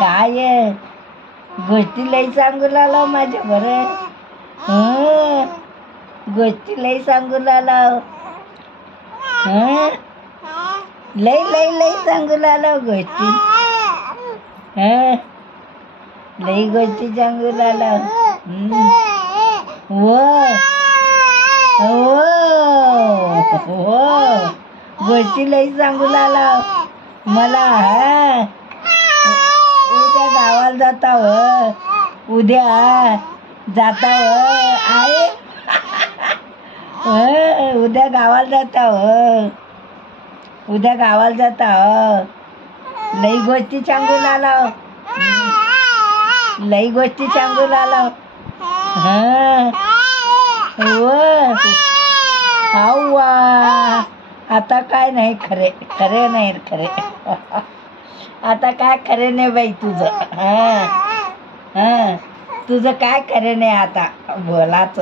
काय गोष्टी लई सांगू लागला माझ्या बरं. गोष्टी लई सांगू लागला. लई लई लई सांगू लागला गोष्टी. लई गोष्टी सांगू लागला. हो हो गोष्टी लई सांगू लागला मला. उद्या गावाला जाता उद्या जाता आहे. उद्या गावाला जाता उद्या गावाला जाता. लई गोष्टी सांगू लागला. लई गोष्टी सांगू लागला. आव्वा आता काय नाही खरे खरे नाही खरे. आता काय खरे नाही बाई तुझं. तुझं काय खरे नाही आता बोलाच.